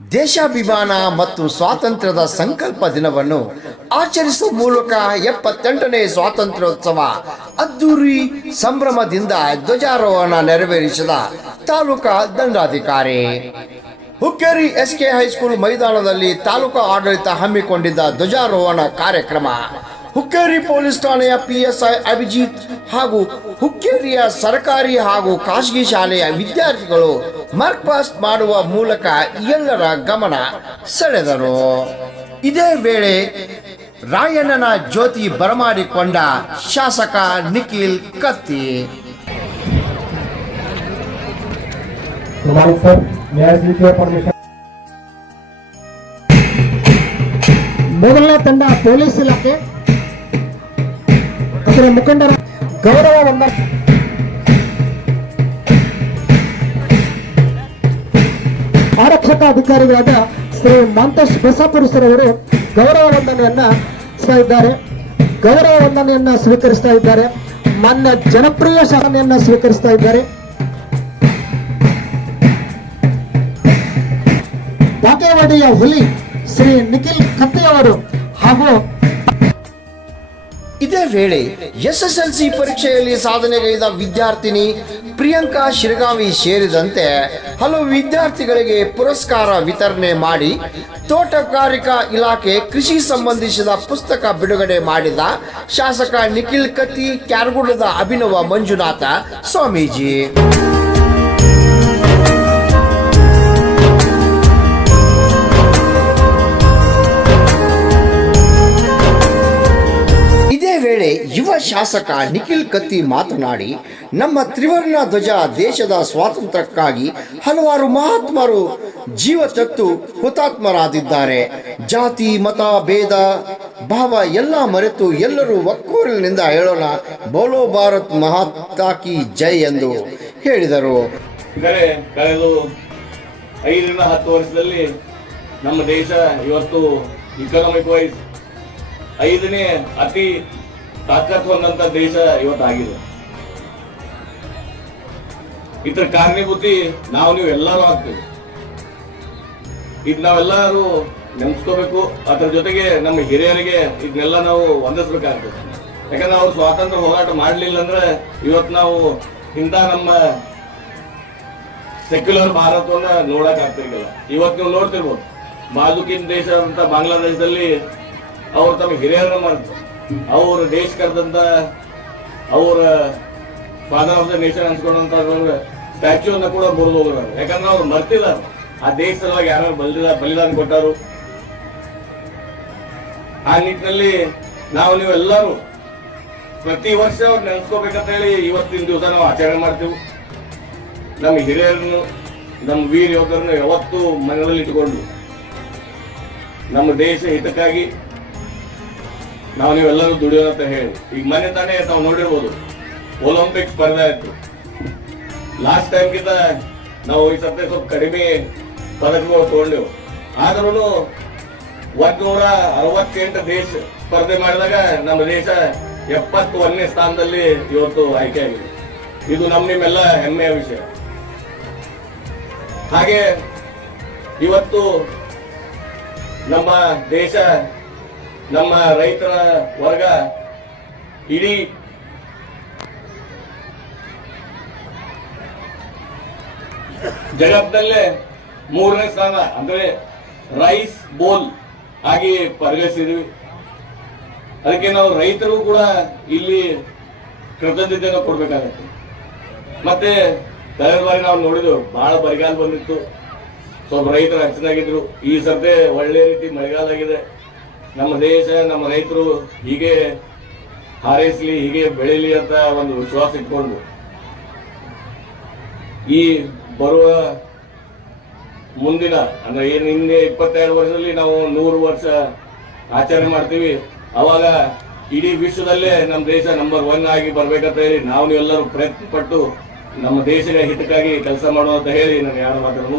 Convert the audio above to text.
ದೇಶಾಭಿಮಾನ ಮತ್ತು ಸ್ವಾತಂತ್ರ್ಯದ ಸಂಕಲ್ಪ ದಿನವನ್ನು ಆಚರಿಸುವ ಮೂಲಕ ಎಪ್ಪತ್ತೆಂಟನೇ ಸ್ವಾತಂತ್ರ್ಯೋತ್ಸವ ಅದ್ದೂರಿ ಸಂಭ್ರಮದಿಂದ ಧ್ವಜಾರೋಹಣ ನೆರವೇರಿಸಿದ ತಾಲೂಕಾ ದಂಡಾಧಿಕಾರಿ. ಹುಕ್ಕೇರಿ ಎಸ್ಕೆ ಹೈಸ್ಕೂಲ್ ಮೈದಾನದಲ್ಲಿ ತಾಲೂಕಾ ಆಡಳಿತ ಹಮ್ಮಿಕೊಂಡಿದ್ದ ಧ್ವಜಾರೋಹಣ ಕಾರ್ಯಕ್ರಮ ಹುಕ್ಕೇರಿ ಪೊಲೀಸ್ ಠಾಣೆಯ ಪಿಎಸ್ಐ ಅಭಿಜಿತ್ ಹಾಗೂ ಹುಕ್ಕೇರಿಯ ಸರ್ಕಾರಿ ಹಾಗೂ ಖಾಸಗಿ ಶಾಲೆಯ ವಿದ್ಯಾರ್ಥಿಗಳು ಮಾರ್ಕ್ ಪಾಸ್ಟ್ ಮಾಡುವ ಮೂಲಕ ಎಲ್ಲರ ಗಮನ ಸೆಳೆದರು. ಇದೇ ವೇಳೆ ರಾಯಣ್ಣನ ಜ್ಯೋತಿ ಬರಮಾಡಿಕೊಂಡ ಶಾಸಕ ನಿಖಿಲ್ ಕತ್ತಿ. ಮೊದಲ ತಂಡ ಪೊಲೀಸ್ ಇಲಾಖೆ ಅದರ ಮುಖಂಡರ ಗೌರವ ವಂದನೆ. ಆರಕ್ಷಕ ಅಧಿಕಾರಿಗಳಾದ ಶ್ರೀ ಮಾಂತೇಶ್ ಬಸಾಪುರ ಸರ್ ಗೌರವ ವಂದನೆಯನ್ನ ಇದ್ದಾರೆ ಗೌರವ ವಂದನೆಯನ್ನ ಸ್ವೀಕರಿಸ್ತಾ ಇದ್ದಾರೆ. ಮನ್ನ ಜನಪ್ರಿಯ ಶಾಸನೆಯನ್ನ ಸ್ವೀಕರಿಸ್ತಾ ಇದ್ದಾರೆ. ಬಾಗೇವಾಡಿಯ ಹುಲಿ ಶ್ರೀ ನಿಖಿಲ್ ಕತ್ತಿ ಅವರು ಹಾಗೂ ಇದೇ ವೇಳೆ ಎಸ್ಎಸ್ಎಲ್ಸಿ ಪರೀಕ್ಷೆಯಲ್ಲಿ ಸಾಧನೆಗೈದ ವಿದ್ಯಾರ್ಥಿನಿ ಪ್ರಿಯಾಂಕಾ ಶಿರಗಾವಿ ಸೇರಿದಂತೆ ಹಲವು ವಿದ್ಯಾರ್ಥಿಗಳಿಗೆ ಪುರಸ್ಕಾರ ವಿತರಣೆ ಮಾಡಿ ತೋಟಗಾರಿಕಾ ಇಲಾಖೆ ಕೃಷಿ ಸಂಬಂಧಿಸಿದ ಪುಸ್ತಕ ಬಿಡುಗಡೆ ಮಾಡಿದ ಶಾಸಕ ನಿಖಿಲ್ ಕತ್ತಿ ಕ್ಯಾರಗುಡದ ಅಭಿನವ ಮಂಜುನಾಥ ಸ್ವಾಮೀಜಿ. ಶಾಸಕ ನಿಖಿಲ್ ಕತ್ತಿ ಮಾತನಾಡಿ, ನಮ್ಮ ತ್ರಿವರ್ಣ ಧ್ವಜ ದೇಶದ ಸ್ವಾತಂತ್ರ್ಯಕ್ಕಾಗಿ ಹಲವಾರು ಮಹಾತ್ಮರು ಜೀವ ತತ್ತು ಹುತಾತ್ಮರಾದಿದ್ದಾರೆ. ಜಾತಿ, ಮತ, ಭೇದ, ಭಾವ ಎಲ್ಲ ಮರೆತು ಎಲ್ಲರೂ ಒಕ್ಕೂರಿನಿಂದ ಹೇಳೋಣ, ಬೋಲೋ ಭಾರತ್ ಮಹಾತ್ಮಾ ಜೈ ಎಂದು ಹೇಳಿದರು. ಕಳೆದು ಐದರಿಂದ ಹತ್ತು ವರ್ಷದಲ್ಲಿ ನಮ್ಮ ದೇಶ ಇವತ್ತು ಇಕನಾಮಿಕ್ ವೈಸ್ ಐದನೇ ಅತಿ ತಾಕತ್ ಹೊಂದಂತ ದೇಶ ಇವತ್ತಾಗಿದೆ. ಇದ್ರ ಕಾರಣೀಭೂತಿ ನಾವು ನೀವು ಎಲ್ಲರೂ ಆಗ್ತೀವಿ. ಇದ್ ನಾವೆಲ್ಲರೂ ನೆನ್ಸ್ಕೋಬೇಕು. ಅದ್ರ ಜೊತೆಗೆ ನಮ್ಮ ಹಿರಿಯರಿಗೆ ಇದನ್ನೆಲ್ಲ ನಾವು ಹೊಂದಿಸ್ಬೇಕಾಗ್ತದೆ ಯಾಕಂದ್ರೆ ಅವ್ರು ಸ್ವಾತಂತ್ರ್ಯ ಹೋರಾಟ ಮಾಡ್ಲಿಲ್ಲ ಅಂದ್ರೆ ಇವತ್ತು ನಾವು ಇಂಥ ನಮ್ಮ ಸೆಕ್ಯುಲರ್ ಭಾರತವನ್ನ ನೋಡಕ್ ಆಗ್ತಿರ್ಲಿಲ್ಲ ಇವತ್ತು ನೀವು ನೋಡ್ತಿರ್ಬೋದು. ಬಾಜುಕಿನ ದೇಶ ಅಂತ ಬಾಂಗ್ಲಾದೇಶದಲ್ಲಿ ಅವ್ರು ತಮ್ಮ ಹಿರಿಯರನ್ನ ಮರೆತು. ಅವ್ರ ದೇಶ ಕರೆದಂತ ಅವ್ರ ಫಾದರ್ ಆಫ್ ದ ನೇಷನ್ ಅನ್ಸ್ಕೊಂಡಂತ ಸ್ಟ್ಯಾಚ್ಯೂ ಅನ್ನ ಕೂಡ ಮುರಿದು ಹೋಗಿದ್ದಾರೆ ಯಾಕಂದ್ರೆ ಅವ್ರು ಮರ್ತಿದ್ದಾರೆ ಆ ದೇಶ ಸಲುವಾಗಿ ಯಾರು ಬಲಿದ ಬಲಿದಾನ ಕೊಟ್ಟರು. ಆ ನಿಟ್ಟಿನಲ್ಲಿ ನಾವು ನೀವೆಲ್ಲರೂ ಪ್ರತಿ ವರ್ಷ ಅವ್ರು ನೆನ್ಸ್ಕೋಬೇಕಂತ ಹೇಳಿ ಇವತ್ತಿನ ದಿವಸ ನಾವು ಆಚರಣೆ ಮಾಡ್ತೀವಿ. ನಮ್ಮ ಹಿರಿಯರನ್ನು, ನಮ್ಮ ವೀರ ಯೋಧರನ್ನು ಯಾವತ್ತೂ ಮನದಲ್ಲಿ ಇಟ್ಟುಕೊಂಡು ನಮ್ಮ ದೇಶ ಹಿತಕ್ಕಾಗಿ ನಾವು ನೀವೆಲ್ಲರೂ ದುಡಿಯೋಣ ಅಂತ ಹೇಳಿ. ಈಗ ಮನೆ ತಾನೇ ತಾವು ನೋಡಿರ್ಬೋದು ಒಲಿಂಪಿಕ್ ಸ್ಪರ್ಧೆ ಆಯ್ತು. ಲಾಸ್ಟ್ ಟೈಮ್ಗಿಂತ ನಾವು ಈ ಸತ್ಯ ಸ್ವಲ್ಪ ಕಡಿಮೆ ಪದಕಗಳು ತಗೊಂಡೆವು. ಆದ್ರೂ ಒಂದ್ನೂರ ಅರವತ್ತೆಂಟು ದೇಶ ಸ್ಪರ್ಧೆ ಮಾಡಿದಾಗ ನಮ್ಮ ದೇಶ ಎಪ್ಪತ್ತು ಒಂದನೇ ಸ್ಥಾನದಲ್ಲಿ ಇವತ್ತು ಆಯ್ಕೆ ಆಗಿದೆ. ಇದು ನಮ್ಮ ನಿಮ್ಮೆಲ್ಲ ಹೆಮ್ಮೆಯ ವಿಷಯ. ಹಾಗೆ ಇವತ್ತು ನಮ್ಮ ದೇಶ ನಮ್ಮ ರೈತರ ವರ್ಗ ಇಡೀ ಜಗತ್ತಿನಲ್ಲೇ ಮೂರನೇ ಸ್ಥಾನ, ಅಂದ್ರೆ ರೈಸ್ ಬೋಲ್ ಆಗಿ ಪರಿಗಣಿಸಿದ್ವಿ. ಅದಕ್ಕೆ ನಾವು ರೈತರು ಕೂಡ ಇಲ್ಲಿ ಕೃತಜ್ಞತೆಯನ್ನು ಕೊಡ್ಬೇಕಾಗತ್ತೆ. ಮತ್ತೆ ಕಳೆದ ಬಾರಿ ನಾವು ನೋಡಿದ್ರು ಬಹಳ ಬರಗಾಲ ಬಂದಿತ್ತು. ಸ್ವಲ್ಪ ರೈತರು ಹಚ್ಚನಾಗಿದ್ರು ಈ ಸರ್ತೆ ಒಳ್ಳೆ ರೀತಿ ಮಳೆಗಾಲ ಆಗಿದೆ. ನಮ್ಮ ದೇಶ, ನಮ್ಮ ರೈತರು ಹೀಗೆ ಹಾರೈಸಲಿ, ಹೀಗೆ ಬೆಳೀಲಿ ಅಂತ ಒಂದು ವಿಶ್ವಾಸ ಇಟ್ಕೊಂಡು ಈ ಬರುವ ಮುಂದಿನ, ಅಂದ್ರೆ ಏನು ಹಿಂದೆ ಇಪ್ಪತ್ತೆರಡು ವರ್ಷದಲ್ಲಿ ನಾವು ನೂರು ವರ್ಷ ಆಚರಣೆ ಮಾಡ್ತೀವಿ. ಅವಾಗ ಇಡೀ ವಿಶ್ವದಲ್ಲೇ ನಮ್ಮ ದೇಶ ನಂಬರ್ ಒನ್ ಆಗಿ ಬರ್ಬೇಕಂತ ಹೇಳಿ ನಾವು ಎಲ್ಲರೂ ಪ್ರಯತ್ನ ಪಟ್ಟು ನಮ್ಮ ದೇಶದ ಹಿತಕ್ಕಾಗಿ ಕೆಲಸ ಮಾಡುವಂತ ಹೇಳಿ ನಾನು ಯಾರು ಮಾತಾಡೋದು